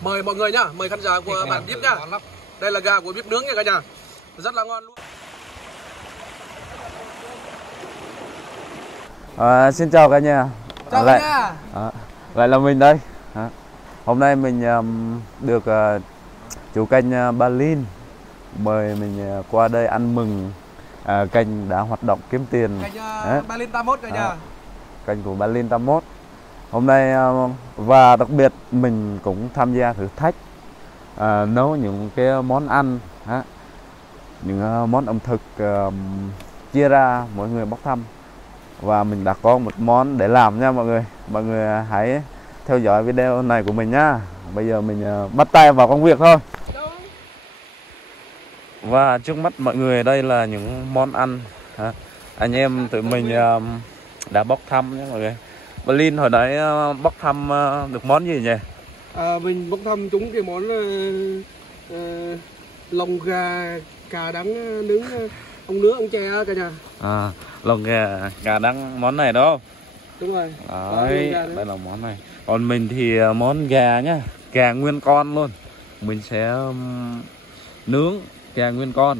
Mời mọi người nhá, mời khán giả của bản VIP nhá. Đây là gà của VIP nướng nha cả nhà. Rất là ngon luôn. Xin chào cả nhà. Chào cả nhà. Lại là mình đây. Hôm nay mình được chủ kênh Balin mời mình qua đây ăn mừng kênh đã hoạt động kiếm tiền. Kênh Balin 81 cả nhà. Kênh của Balin 81. Hôm nay và đặc biệt mình cũng tham gia thử thách nấu những cái món ăn, những món ẩm thực chia ra mỗi người bốc thăm. Và mình đã có một món để làm nha mọi người. Mọi người hãy theo dõi video này của mình nhá. Bây giờ mình bắt tay vào công việc thôi. Và trước mắt mọi người đây là những món ăn anh em tụi mình đã bốc thăm nhé mọi người. Balin hồi nãy bốc thăm được món gì nhỉ? Mình bốc thăm chúng cái món lòng gà cà đắng nướng ông nướng ông chè cả nhà. Lòng gà đắng món này đó. Đúng rồi. Đấy, đây là món này. Còn mình thì món gà nhá, gà nguyên con luôn. Mình sẽ nướng gà nguyên con.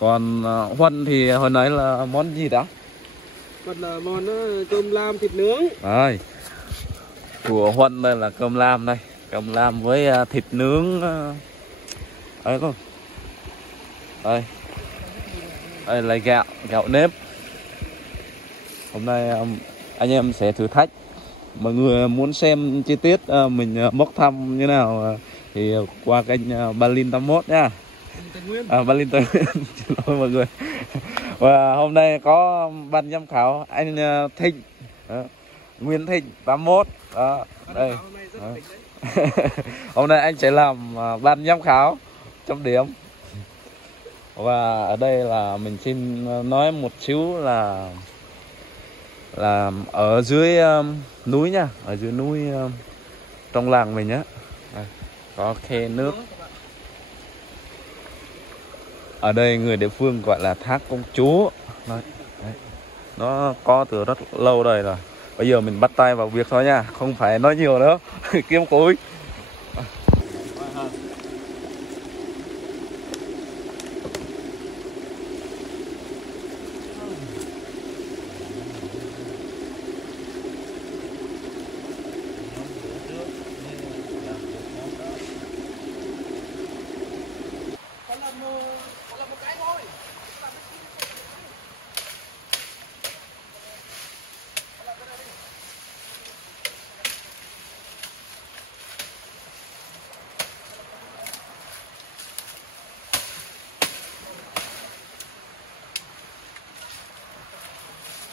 Còn Huân thì hồi nãy là món gì đó? Còn là món cơm lam thịt nướng. Rồi. Của Huân đây là cơm lam đây, cơm lam với thịt nướng. Đấy không? Đây. Đây là gạo nếp. Hôm nay anh em sẽ thử thách. Mọi người muốn xem chi tiết mình bốc thăm như nào thì qua kênh Balin 81 nha. Balin Tây Nguyên. Xin lỗi mọi người. Và hôm nay có ban giám khảo anh Thịnh, Nguyên Thịnh 81 đó, đây. Hôm nay anh sẽ làm ban giám khảo chấm điểm. Và ở đây là mình xin nói một xíu là ở dưới núi nha, ở dưới núi trong làng mình á, có khe nước. Ở đây người địa phương gọi là thác Công Chúa. Đấy. Nó có từ rất lâu rồi rồi. Bây giờ mình bắt tay vào việc thôi nha, không phải nói nhiều nữa. Kiếm củi.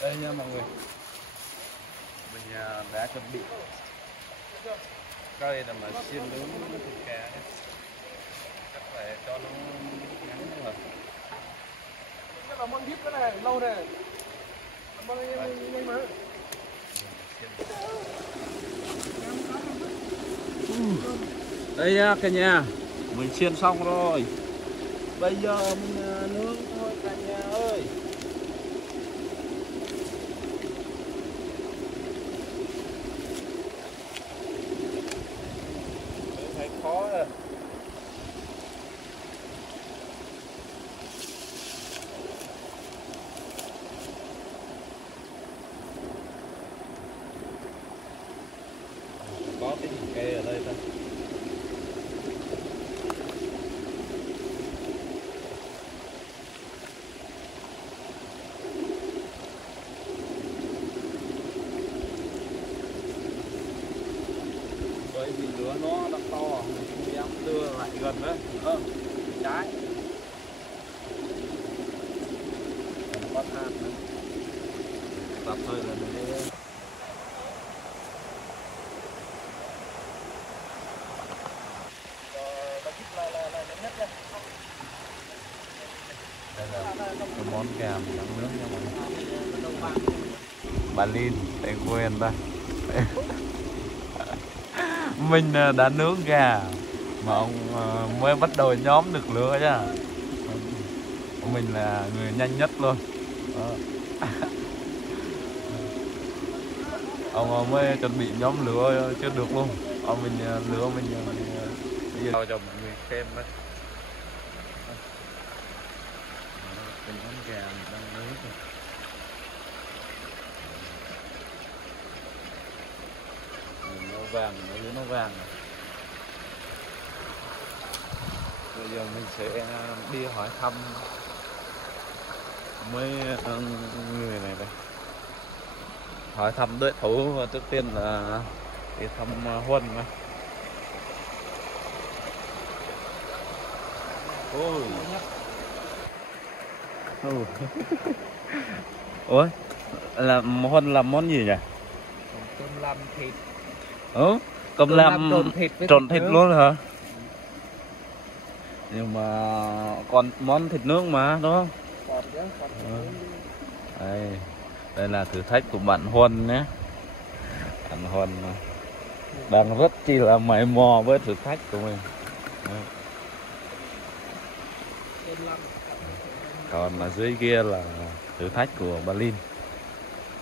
Đây nha mọi người, mình đã chuẩn bị cây là mà xiên nướng thịt gà ấy. Chắc phải cho nó ngắn rồi. Cái là món VIP cái này lâu này, món này nhanh mà. Đây nha cả nhà, mình xiên xong rồi. Bây giờ mình nướng thôi cả nhà ơi. Khó rồi. Có cái gì kê ở đây ta? Bởi vì lửa nó đang to, mình không dám đưa lại gần đấy, trái nó có than nữa, tập hơi là mình đi. Đây là cái món gà mình đang nướng nha mọi người. Balin Tây Nguyên đây. Mình đã nướng gà mà ông mới bắt đầu nhóm được lửa nha. Mình là người nhanh nhất luôn. Ông mới chuẩn bị nhóm lửa chưa được luôn. mình lửa mình bây giờ cho mọi người xem đấy. Tình con gà đang nướng rồi. Nó vàng, nó vàng. Bây giờ mình sẽ đi hỏi thăm mấy người này đây, hỏi thăm đối thủ. Và trước tiên là đi thăm Huân này. Ôi. Ôi, là Huân làm món gì nhỉ? Cơm lam thịt. Cơm lam trộn thịt luôn hả? Nhưng mà còn món thịt nướng mà, đúng không? Đây là thử thách của bạn Huân nhé. Bạn Huân đang rất chi là mày mò với thử thách của mình. Còn ở dưới kia là thử thách của bà Linh,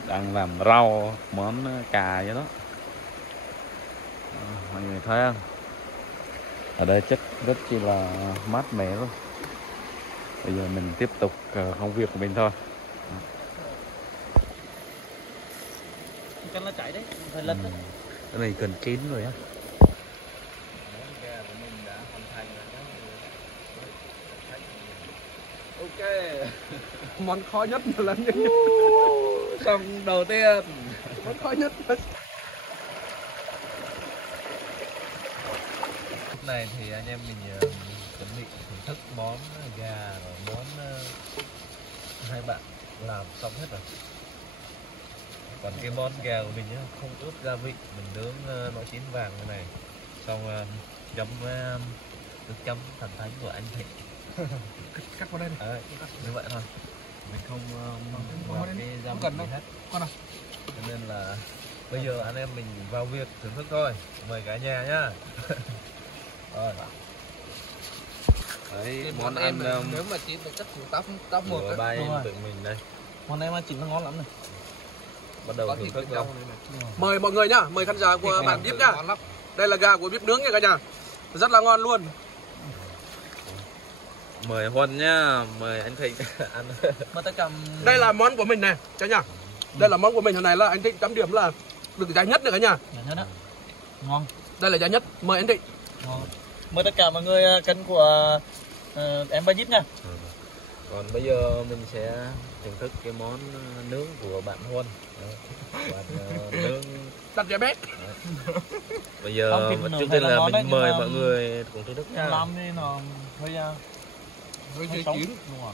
đang làm rau món cà vậy đó. Mọi người thấy không? Ở đây chắc rất chi là mát mẻ luôn. Bây giờ mình tiếp tục công việc của mình thôi. Cho nó chảy đấy, phải lật đấy. Cái này gần chín rồi á. Ok. Món khó nhất một lần. Xong đầu tiên. Món khó nhất. Lúc này thì anh em mình chuẩn bị thưởng thức món gà và món hai bạn làm xong hết rồi. Còn cái món gà của mình nhá, không ướp gia vị, mình nướng nó chín vàng như này, xong chấm nước chấm thần thánh của anh Thịnh. Cắt vào đây này. Như vậy thôi, mình không vào cái gia vị gì hết. Con nào? Cho nên là bây giờ anh em mình vào việc thưởng thức thôi. Mời cả nhà nhá. Rồi. Đấy, món ăn nếu mà chín thì chắc cũng tóc một của ba em tụi mình đây. Món em ăn chín nó ngon lắm này. Bắt đầu thưởng thức đâu. Mời mọi người nhá, mời khán giả của bản Bíp nhá. Đây là gà của Bíp nướng nha cả nhà. Rất là ngon luôn. Mời Huân nhá, mời anh Thịnh ăn. Mà tất cả Đây là món của mình này, cả nhà. Đây là món của mình, hồi này là anh Thịnh chấm điểm là được giải nhất nữa cả nhà. giải nhất đó. Ngon. Đây là giải nhất, mời anh Thịnh. Ngon. Mời tất cả mọi người cân của em Ba Díp nha. Còn bây giờ mình sẽ thưởng thức cái món nướng của bạn Huân. Bạn nướng Đặt giá bé. bây giờ trước tiên là mình mời mọi người cùng thưởng thức nha. Làm đi nó hơi Hơi hơi chín. Đúng rồi.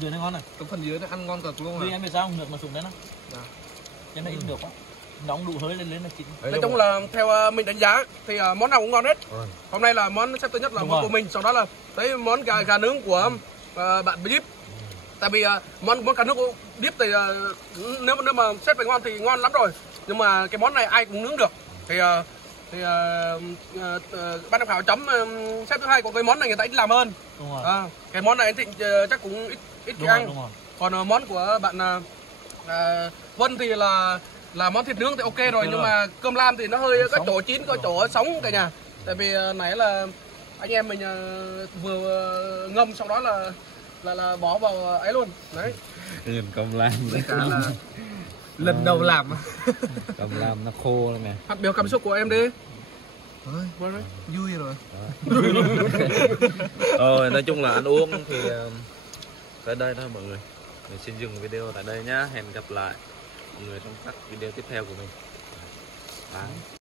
Dưới nó ngon này. Cái phần dưới nó ăn ngon cực luôn Vì à. em biết sao nước nó sùng đấy nó. Cho nên ít được quá. Nóng đủ hơi lên là chín. Nói chung là theo mình đánh giá thì món nào cũng ngon hết. Hôm nay là món xếp thứ nhất là Đúng món rồi. của mình, sau đó là tới món gà nướng của bạn Bíp. Tại vì món cá nước của Bíp thì nếu mà xếp về ngon thì ngon lắm rồi. Nhưng mà cái món này ai cũng nướng được. Thì ban giám khảo chấm xếp thứ hai của cái món này người ta ít làm hơn. Đúng rồi. Cái món này anh Thịnh chắc cũng ít khi ăn. Đúng rồi. Còn món của bạn Vân thì là món thịt nướng thì ok rồi, nhưng mà cơm lam thì nó hơi có chỗ chín có chỗ sống cả nhà. Tại vì nãy là anh em mình vừa ngâm sau đó là bỏ vào ấy luôn đấy. Nhìn cơm lam Là lần đầu làm. cơm lam nó khô lắm nè. Phát biểu cảm xúc của em đi. Vui rồi. Rồi nói chung là ăn uống thì tới đây thôi mọi người. Mình xin dừng video tại đây nhá. Hẹn gặp lại mọi người trong các video tiếp theo của mình. Bye.